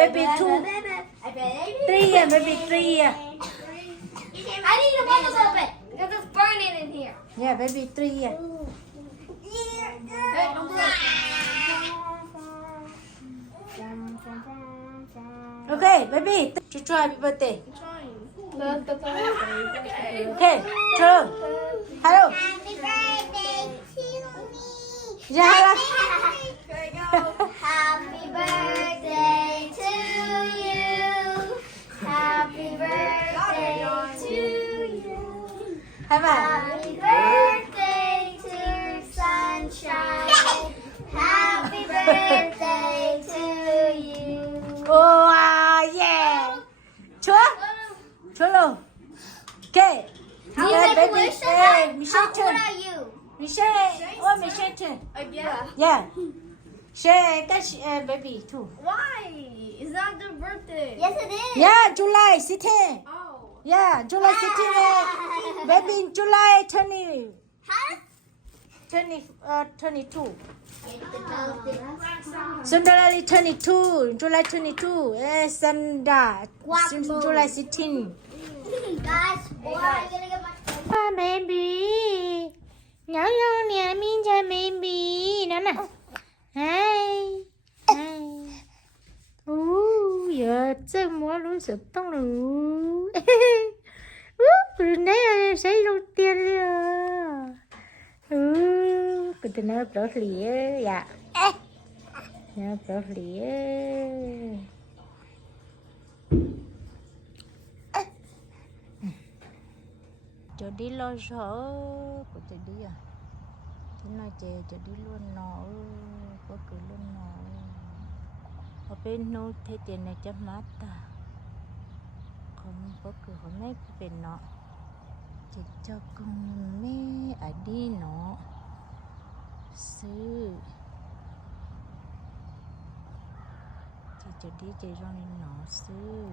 baby 2. 3 yeah, baby 3 yeah. I need the bubbles open because it's burning in here. Yeah, baby 3 yeah. Okay, baby, to try happy birthday. Okay, turn. Hello. Happy birthday to me. Yeah. Happy birthday to you. Happy birthday to you. Have a. Happy birthday to sunshine. Happy birthday to you. Oh, yeah. Cholo. Okay. You Yeah, make a baby. wish Hey, tonight? Michelle How old turn. are you? Michelle. Oh, Michelle turn. Yeah. Yeah. Share, catch baby too. Why? It's not their birthday. Yes, it is. Yeah, July 16. Oh. Yeah, July 16. Baby in July 20. Huh? 22. Sunday 22. July 22. Sunday. July 16. Guys, boy, I'm gonna get my. Baby. Nhỏ nhỏ nè, mình chơi baby. Đó nè. Hai. Giờ chơi mua luôn sụp tông luôn. Rồi nãy xây luôn tiền rồi. Cái tên nó bớt lìa, dạ. Nó bớt lìa. Cho đi lo sợ, có cho đi à? Thế nói chè cho đi luôn nó, có cứ luôn nó. Ở bên nô thế tiền này chấm mát ta, không có cứ hôm nay bên nó. Chỉ cho con mẹ ở đi nó sư chỉ cho đi chơi rồi nó sư